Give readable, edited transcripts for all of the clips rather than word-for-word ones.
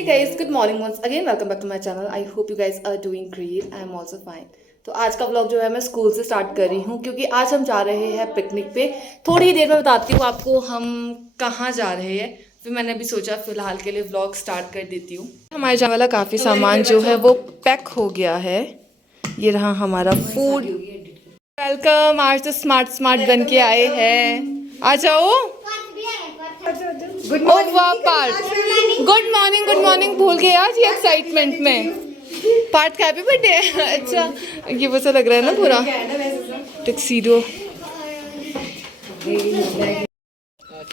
Hey guys, good morning once again. Welcome back to my channel. I hope you guys are doing great. I am also fine. तो आज का vlog जो है मैं school से start कर रही हूँ क्योंकि आज हम जा रहे हैं पिकनिक पे। थोड़ी ही देर में बताती हूँ आपको हम कहाँ जा रहे हैं। फिर मैंने अभी सोचा फिलहाल के लिए व्लॉग स्टार्ट कर देती हूँ। हमारे जाने वाला काफ़ी सामान जो है वो पैक हो गया है। ये रहा हमारा फूड। वेलकम, आज तो स्मार्ट बन के आए हैं। आ जाओ। गुड मॉर्निंग भूल गए आज ये एक्साइटमेंट में। Parth happy birthday. अच्छा ये वैसा लग रहा है ना पूरा टक्सीडो।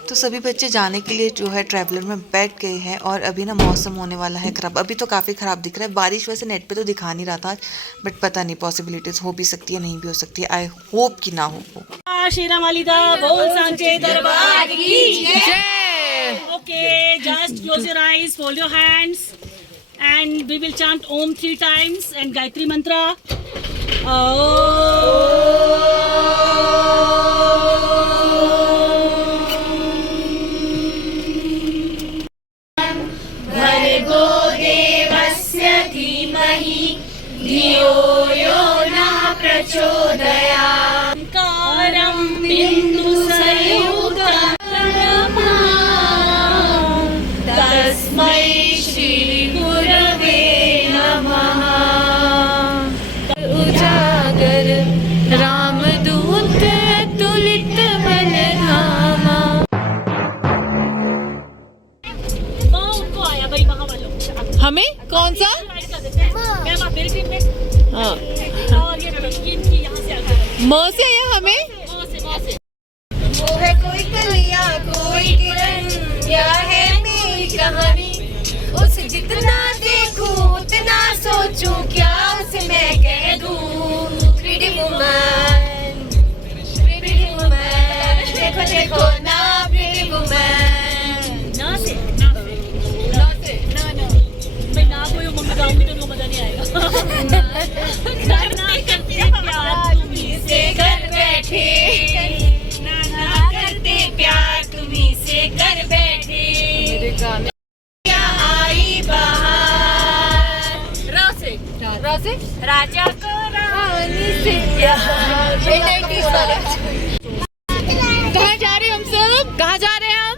तो सभी बच्चे जाने के लिए जो है ट्रैवलर में बैठ गए हैं और अभी ना मौसम होने वाला है खराब। अभी तो काफ़ी ख़राब दिख रहा है। बारिश वैसे नेट पे तो दिखा नहीं रहा था आज, बट पता नहीं, पॉसिबिलिटीज हो भी सकती है, नहीं भी हो सकती है। आई होप कि ना हो। शेरा वाली दा बोल सांचे दरबार की जय। Okay, just close your eyes, fold your hands, and we will chant Om 3 times and Gayatri Mantra. भर्गो देवस्य धीमहि धियो यो नः प्रचोदयात्। कारं बिन्दु संयुक्तं तस्मै श्री गुरवे नमः। उजागर रामदूत तुलित बलधामा। उनको आया भाई वहाँ वालों। हमें कौन सा? मैम आप मेरी टीम में। हाँ और ये इनकी यहाँ से आता है। मौ से आया हमें। वो है कोई कलिया कोई किरण, या है मेरी कहानी। उसे जितना देखूं उतना सोचूं, क्या उसे मैं कह दूं। प्रीटी वुमन, देखो देखो ना प्रीटी वुमन। ना से मैं ना कोई उमंग गाऊंगी तो उनको मजा नहीं आएगा। ना करते प्यार तुम्ही से घर बैठे, ना करते प्यार तुम्ही से घर बैठे। मेरे गाने क्या आई बहार। रासे राजा को रानी से प्यार। कहाँ जा रहे हैं हम सब? कहाँ जा रहे हैं हम?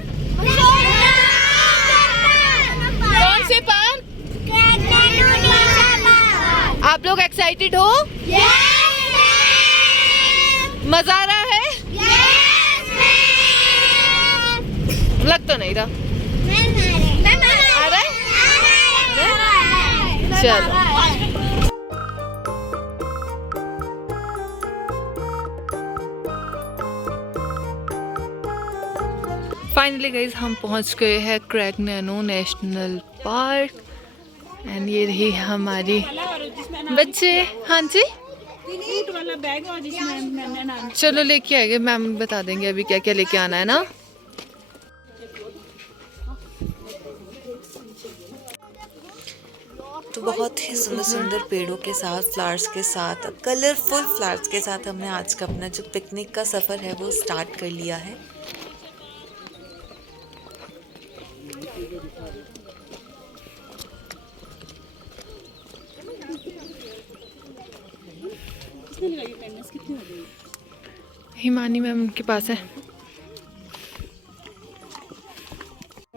कौन से पार्क? आप लोग एक्साइटेड हो? मजा आ रहा है? लग तो नहीं रहा। आ रहा है? चलो। फाइनली गाइज हम पहुंच गए हैं क्रैग्नेनो नेशनल पार्क एंड ये रही हमारी बच्चे। हाँ जी फ्रूट वाला बैग और जिसमें मैंने नाम। चलो लेके आएंगे, मैम बता देंगे अभी क्या क्या लेके आना है ना। तो बहुत ही सुंदर सुंदर पेड़ों के साथ, फ्लावर्स के साथ, कलरफुल फ्लावर्स के साथ हमने आज का अपना जो पिकनिक का सफ़र है वो स्टार्ट कर लिया है। हिमानी मैम के पास है।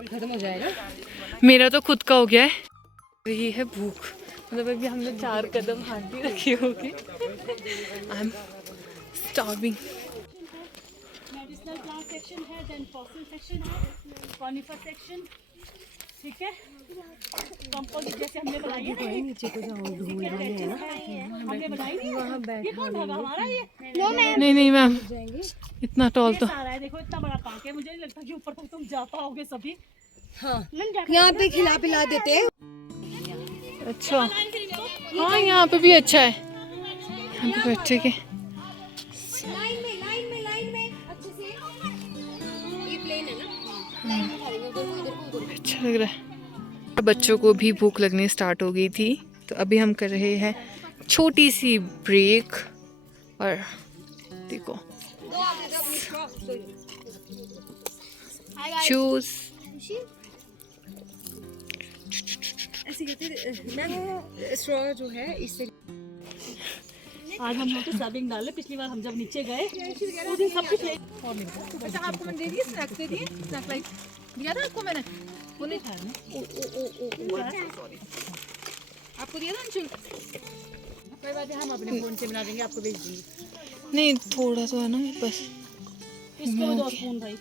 खत्म हो जाएगा। मेरा तो खुद का हो गया है। रही है भूख, मतलब अभी हमने 4 कदम हाथ रखी होगी। I am starving. Medicinal plant section है, देन फॉसिल सेक्शन है, कॉनिफर सेक्शन, ठीक है। कंपोजिट जैसे हमने बनाई है। नीचे को जाओ, ढूंढ रहे हैं ना। हमने बनाई नहीं वहाँ बैठ। ये कौन होगा हमारा? ये नहीं मैम इतना टॉल तो। सारा है, देखो इतना बड़ा पार्क है। मुझे नहीं लगता कि ऊपर तक तुम जा पाओगे सभी। हाँ यहाँ पे खिला पिला देते हैं। अच्छा हाँ यहाँ पे भी अच्छा है, यहाँ पे बैठे के। लाइन में अच्छे से। ये प्लेन है ना। अच्छा लग रहा है। बच्चों को भी भूख लगनी स्टार्ट हो गई थी तो अभी हम कर रहे हैं छोटी सी ब्रेक। और देखो चूज ऐसे करते मैम स्ट्रॉ जो है इससे आज हम लोग तो सर्विंग डाले, पिछली बार हम जब नीचे गए उस दिन सब कुछ अच्छा आपको मैंने दे दिए स्नैक्स, दे दिए स्नैक लाइट दिया था आपको मैंने, वो नहीं खाया ना, सॉरी आपको दिया था अंशुल। कोई बात नहीं, हम अपने फोन से बना देंगे, आपको भेज देंगे। नहीं थोड़ा सा है ना बस। इसको 2 स्पून भाई।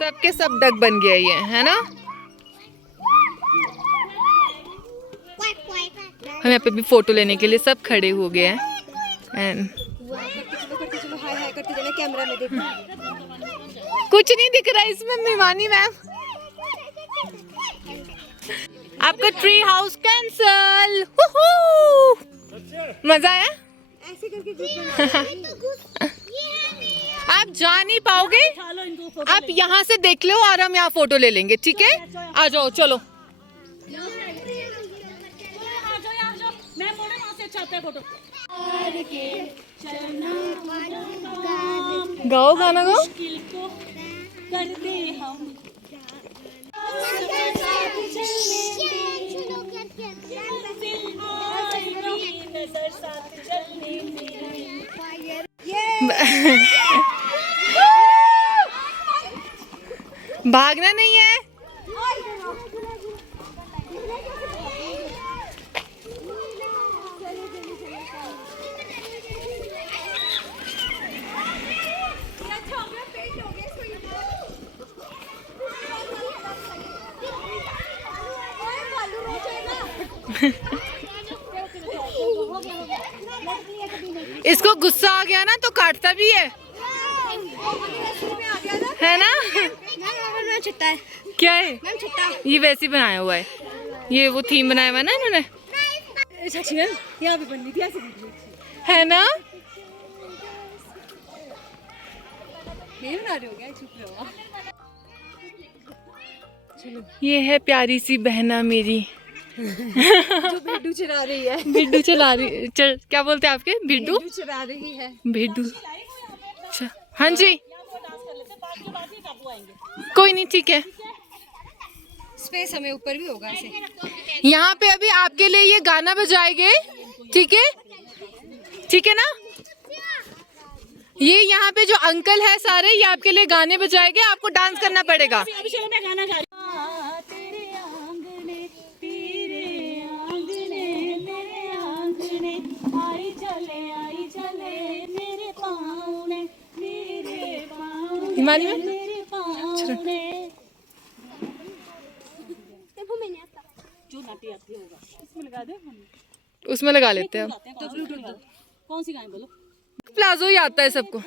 सबके सब डक बन गया ये है ना। हम यहाँ पे भी फोटो लेने के लिए सब खड़े हो गए हैं एंड चलो हाय हाय करते चले कैमरा में देखो। कुछ नहीं दिख रहा है इसमें मिवानी मैम। आपका ट्री हाउस कैंसल। मजा आया? ऐसे करके आप जा नहीं पाओगे, खा लो इनको, फोटो आप यहाँ से देख लो और हम यहाँ फोटो ले लेंगे, ठीक है? आ जाओ चलो। आ जाओ। मैं मोड़े वहाँ से अच्छा आता है फोटो। गाओ गाना गाओ। मुश्किल को कर दे हम। नजर साथ चलने भागना नहीं है। इसको गुस्सा आ गया ना तो काटता भी है ना? छुट्टा है क्या है मैम, छुट्टा ये? वैसे ही बनाया हुआ है, ये वो थीम बनाया हुआ है ना इन्होंने, साक्षी मैम यहाँ पे बननी थी ऐसे है ना? नहीं बना रहे हो क्या, चुप रहो। ये है प्यारी सी बहना मेरी जो भिड्डू चरा रही है, भिड्डू चला रही क्या बोलते हैं आपके? भिड्डू चरा रही है। भिड्डू। अच्छा हाँ जी कोई नहीं ठीक है। स्पेस हमें ऊपर भी होगा ऐसे। यहाँ पे अभी आपके लिए ये गाना बजाएंगे, ठीक है? ठीक है ना? ये यहाँ पे जो अंकल है सारे ये आपके लिए गाने बजाएंगे, आपको डांस करना पड़ेगा। अभी चलो मैं गाना गा रही हूँ। तेरे आंगने मेरे आंगने आई चले मेरे पाँव ने हिमानी में मेरे पाँव ने। जो नाटी आती होगा इसमें लगा दे, उसमें लगा लेते हैं हम। तो ब्लूटूथ कौन सी गाएं बोलो? प्लाजो ही आता है सबको।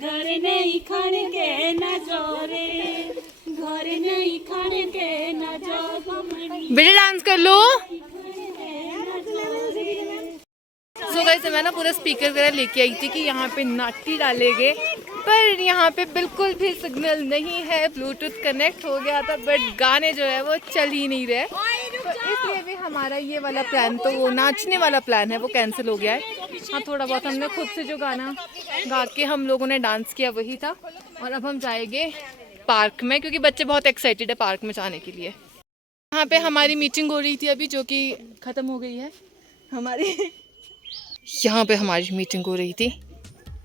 घर नहीं खाने के ना जोरे, घर नहीं खाने के ना जो बेटा डांस कर लो। सो गाइस मैं ना पूरा स्पीकर वगैरह लेके आई थी कि यहाँ पे नाटी डालेंगे, पर यहाँ पे बिल्कुल भी सिग्नल नहीं है। ब्लूटूथ कनेक्ट हो गया था बट गाने जो है वो चल ही नहीं रहे, तो इसलिए भी हमारा ये वाला प्लान, तो वो नाचने वाला प्लान है वो कैंसिल हो गया है। हाँ थोड़ा बहुत हमने खुद से जो गाना गा के हम लोगों ने डांस किया वही था। और अब हम जाएंगे पार्क में क्योंकि बच्चे बहुत एक्साइटेड है पार्क में जाने के लिए। यहाँ पे हमारी मीटिंग हो रही थी अभी जो कि ख़त्म हो गई है हमारी। यहाँ पे हमारी मीटिंग हो रही थी।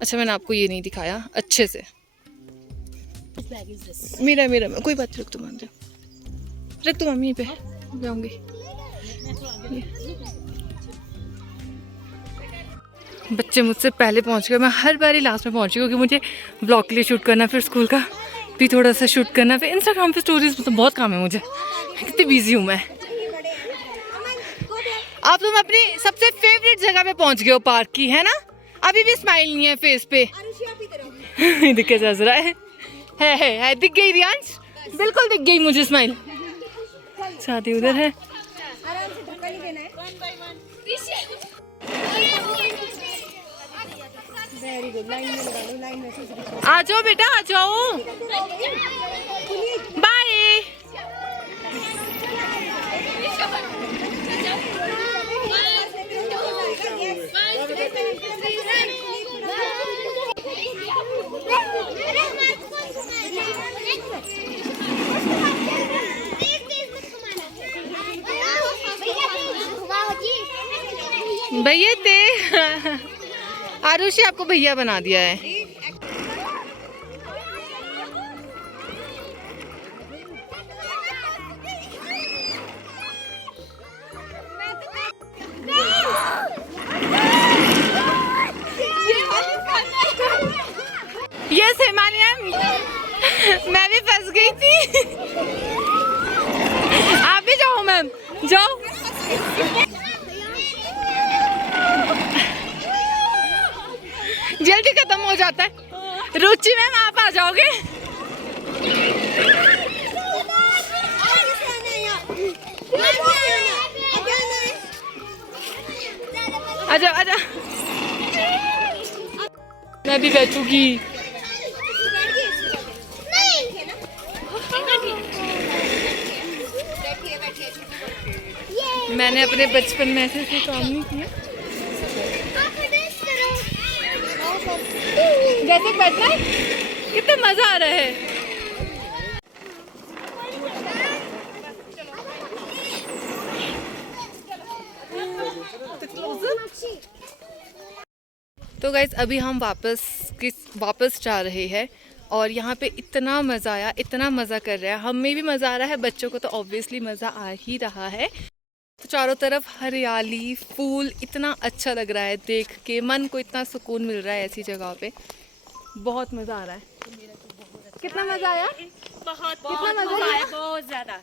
अच्छा मैंने आपको ये नहीं दिखाया अच्छे से। मेरा कोई बात रख दो मम्मी, रख दो मम्मी पे जाऊँगी। बच्चे मुझसे पहले पहुँच गए, मैं हर बार लास्ट में पहुँची क्योंकि मुझे ब्लॉग के लिए शूट करना, फिर स्कूल का भी थोड़ा सा शूट करना, फिर इंस्टाग्राम पे स्टोरीज, मतलब बहुत काम है मुझे, कितनी बिजी हूँ मैं। आप तुम अपनी सबसे फेवरेट जगह पे पहुंच गए हो पार्क की, है ना? अभी भी स्माइल नहीं है फेस पे। दिख के चल रहा है दिख गई रियांश, बिल्कुल दिख गई मुझे स्माइल। शादी उधर है। आ जाओ बेटा, आ जाओ। बाय। भैया थे आरुषि आपको भैया बना दिया है। यस हिमालय, मैं भी फंस गई थी। आप भी जाओ मैम, जाओ। जल्दी खत्म हो जाता है। रुचि मैम आप आ जाओगे? आजा आजा, मैं भी बैठूंगी। मैंने अपने बचपन में ऐसे कोई काम नहीं किया। जैसे बैठना है, कितना मजा आ रहा है। तो गाइस अभी हम वापस जा रहे हैं और यहाँ पे इतना मज़ा आया, इतना मज़ा कर रहा है, हमें भी मज़ा आ रहा है, बच्चों को तो ऑब्वियसली मज़ा आ ही रहा है। तो चारों तरफ हरियाली, फूल, इतना अच्छा लग रहा है देख के, मन को इतना सुकून मिल रहा है ऐसी जगह पे। बहुत मज़ा आ रहा है। कितना मज़ा आया? बहुत मजा आया, बहुत ज्यादा।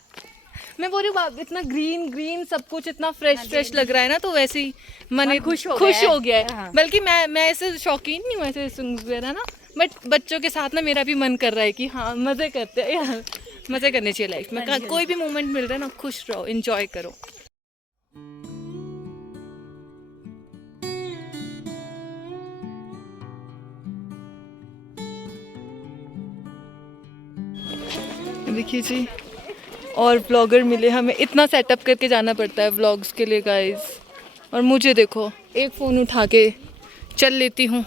मैं बोल रही हूँ इतना ग्रीन सब कुछ इतना फ्रेश लग रहा है ना, तो वैसे ही मन खुश हो गया है। हाँ। बल्कि मैं ऐसे शौकीन नहीं हूँ ऐसे सॉन्ग्स वगैरह ना, बट बच्चों के साथ ना मेरा भी मन कर रहा है कि हाँ मज़े करते हैं यार, मज़े करने चाहिए लाइफ में। कोई भी मोमेंट मिल रहा है ना, खुश रहो, एंजॉय करो। देखिए जी, और व्लॉगर मिले हमें। इतना सेटअप करके जाना पड़ता है व्लॉग्स के लिए गाइस। और मुझे देखो, एक फ़ोन उठा के चल लेती हूँ।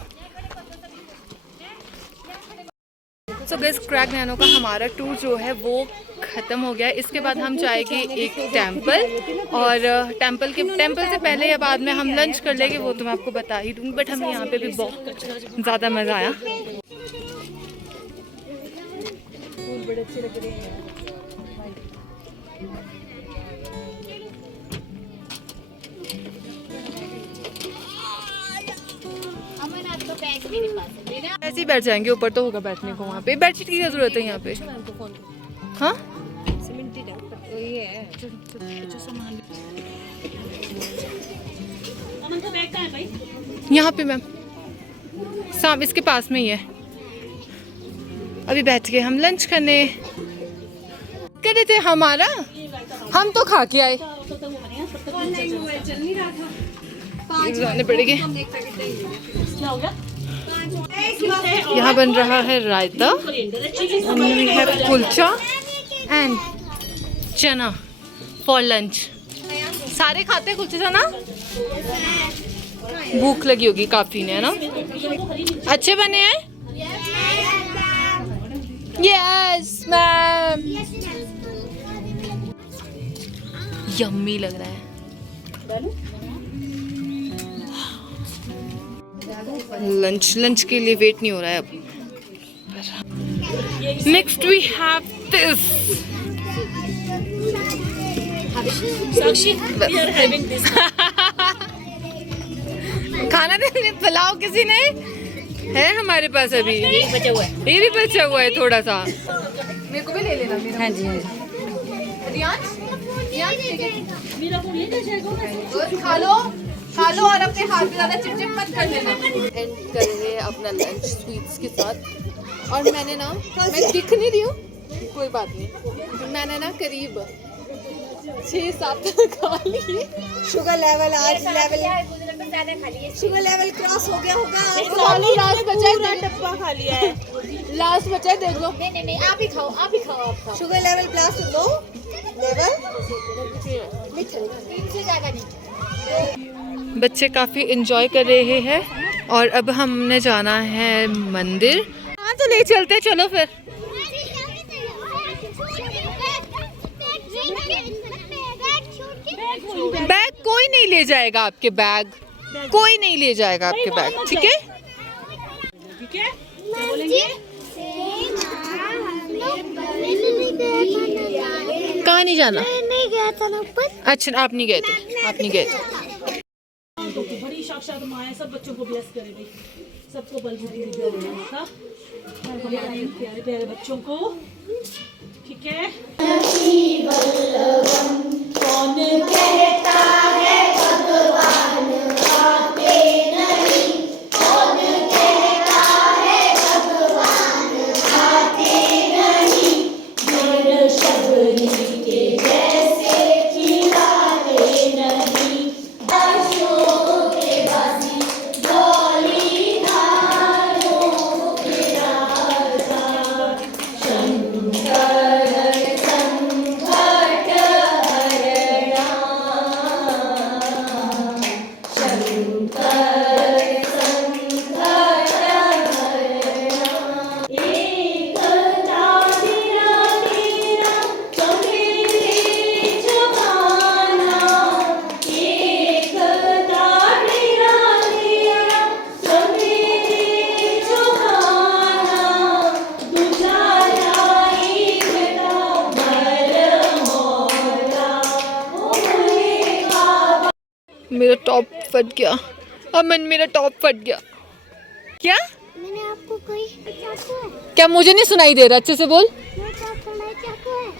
सो गाइस, क्रैक नैनो का हमारा टूर जो है वो ख़त्म हो गया है। इसके बाद हम जाएंगे एक टेंपल, और टेंपल से पहले या बाद में हम लंच कर लेंगे, वो तो मैं आपको बता ही दूँगी। बट हमें यहाँ पे भी बहुत ज़्यादा मज़ा आया। बड़े अच्छे लग रहे हैं। ऐसे ही बैठ जाएंगे, ऊपर तो होगा बैठने को। वहाँ पे बेडशीट की क्या जरूरत है यहाँ पे? हाँ यहाँ पे मैम, साहब इसके पास में ही है। अभी बैठ गए हम लंच करने। कह रहे थे हमारा, हम तो खा के आए। पड़ेगी। यहाँ बन रहा है रायता, है कुलचा एंड चना फॉर लंच। सारे खाते हैं कुलचा ना? भूख लगी होगी काफी ने, है ना? अच्छे बने हैं? Yes ma'am. यम्मी लग रहा है। लंच के लिए वेट नहीं हो रहा है अब। Next we have this. खाना देने पुलाव किसी ने है हमारे पास अभी, ये भी बचा हुआ है थोड़ा सा। मेरे को भी ले लेना मेरा। हाँ जी हाँ जी। खा लो और अपने हाथ में ज़्यादा चिपचिप मत कर लेना। एंड कर रहे हैं अपना लंच स्वीट्स के साथ। और मैंने ना, मैं दिख नहीं रही हूँ, कोई बात नहीं, मैंने ना करीब 6-7 खा लिए। शुगर लेवल आज शुगर लेवल क्रॉस हो गया होगा। लास्ट बचा है, डब्बा खा लिया है। लास्ट बचा है, देख लो। नहीं आप ही खाओ आप खाओ। Sugar level plus low level से ज्यादा नहीं। बच्चे काफ़ी इंजॉय कर रहे हैं और अब हमने जाना है मंदिर। हाँ तो ले चलते, चलो फिर। बैग कोई नहीं ले जाएगा आपके बैग, कोई नहीं ले जाएगा आपके बैग, ठीक है? ठीक है बोलेंगे। कहाँ नहीं जाना? नहीं गया था ना ऊपर। अच्छा आप नहीं गए थे, आप नहीं गए थे। बड़ी साक्षात माँ है, सब बच्चों को ब्लेस करे भाई, सबको बल बुद्धि दे माता, प्यारे प्यारे बच्चों को। ठीक है। कौन कहता है भगवान आते नहीं, कौन कहता है भगवान आते नहीं, गुण शबरी के जैसे खिलाते नहीं, दासों के दासी डोली धारों के राजा, शंकर संकट हरणा, शंकर संकट हरणा, एक तेरा तेरा चमेली चुभाना, एक तेरा तेरा चमेली चुभाना, दूजा एक मेरा टॉप फट गया, अमन मेरा टॉप फट गया। क्या? मैंने आपको कोई चाकू है? क्या मुझे नहीं सुनाई दे रहा? अच्छे से बोल। चाकू है।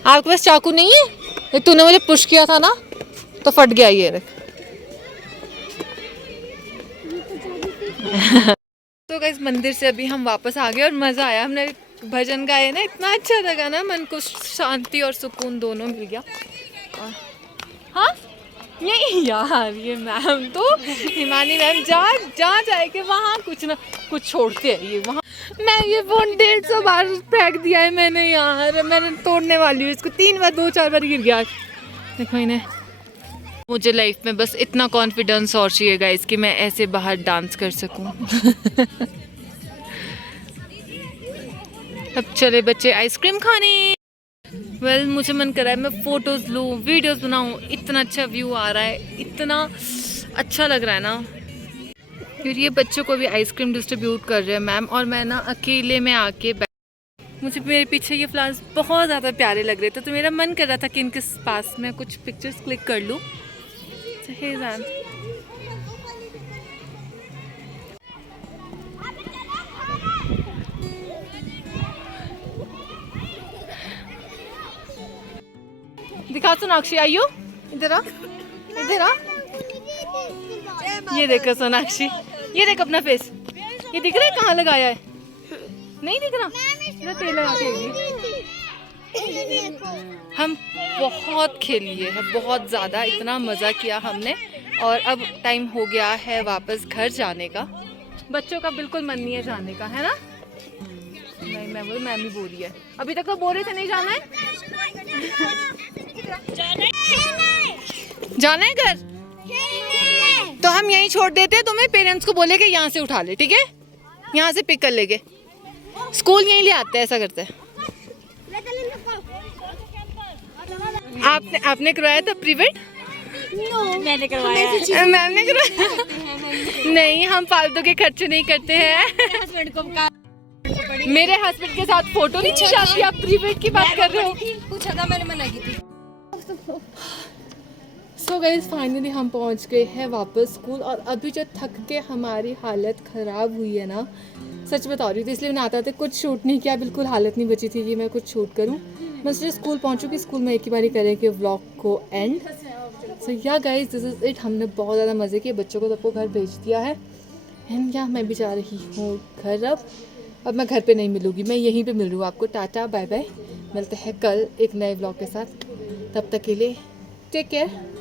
आपके पास चाकू नहीं है? ये तूने मुझे पुश किया था ना, तो फट गया ये देख। तो गाइस मंदिर से अभी हम वापस आ गए और मज़ा आया, हमने भजन गाए ना, इतना अच्छा लगा ना, मन को शांति और सुकून दोनों मिल गया। हाँ नहीं यार, ये मैम तो हिमानी मैम जहाँ जाएगी वहाँ कुछ ना कुछ छोड़ते हैं ये। वहाँ मैं ये फ़ोन 150 बार फेंक दिया है मैंने यार, मैंने तोड़ने वाली हूँ इसको, 3 बार 2-4 बार गिर गया। देखो इन्हें, मुझे लाइफ में बस इतना कॉन्फिडेंस और चाहिए गाइस कि मैं ऐसे बाहर डांस कर सकूं। अब चले बच्चे आइसक्रीम खाने। वेल मुझे मन कर रहा है मैं फ़ोटोज़ लूँ, वीडियोज़ बनाऊँ, इतना अच्छा व्यू आ रहा है, इतना अच्छा लग रहा है ना। फिर ये बच्चों को भी आइसक्रीम डिस्ट्रीब्यूट कर रहे हैं मैम, और मैं ना अकेले में आके मुझे मेरे पीछे ये फ्लावर्स बहुत ज़्यादा प्यारे लग रहे थे, तो मेरा मन कर रहा था कि इनके पास मैं कुछ पिक्चर्स क्लिक कर लूँ। सही जान दिखा सोनाक्षी, आइयो इधर आ, इधर आ। ये देखो सोनाक्षी, ये देख अपना फेस, ये दिख रहा है कहाँ लगाया है? नहीं दिख रहा? तेल लगा के हम बहुत खेलिए है, बहुत ज़्यादा, इतना मज़ा किया हमने। और अब टाइम हो गया है वापस घर जाने का। बच्चों का बिल्कुल मन नहीं है जाने का, है ना? नहीं मैम ही बोल रही है, अभी तक तो बोल रहे थे नहीं जाना है। जाना है घर, तो हम यहीं छोड़ देते हैं तुम्हें, पेरेंट्स को बोले कि यहाँ से उठा ले, ठीक है? यहाँ से पिक कर लेंगे, स्कूल यहीं ले आते हैं, ऐसा करते हैं। आपने करवाया था प्रीवेड? मैंने करवाया, मैम ने करवाया। नहीं हम फालतू के खर्चे नहीं करते हैं। मेरे हस्बैंड के साथ फोटो नहीं खिंचाती, आप प्रीवेड की बात कर रहे हो? पूछा था मैंने, मना की थी। सो गाइस फाइनली हम पहुंच गए हैं वापस स्कूल, और अभी जो थक के हमारी हालत ख़राब हुई है ना, सच बता रही हूँ, तो इसलिए मैंने आता था कुछ शूट नहीं किया, बिल्कुल हालत नहीं बची थी कि मैं कुछ शूट करूँ। मैं सोचा स्कूल पहुँचूँगी, स्कूल में एक ही बारी करेंगे व्लॉग को एंड। सो या गाइस दिस इज़ इट, हमने बहुत ज़्यादा मज़े किए, बच्चों को सबको घर भेज दिया है एंड या मैं भी जा रही हूँ घर। अब मैं घर पे नहीं मिलूँगी, मैं यहीं पे मिल रही हूँ आपको। टाटा बाय बाय, मिलते हैं कल एक नए व्लॉग के साथ, तब तक के लिए टेक केयर।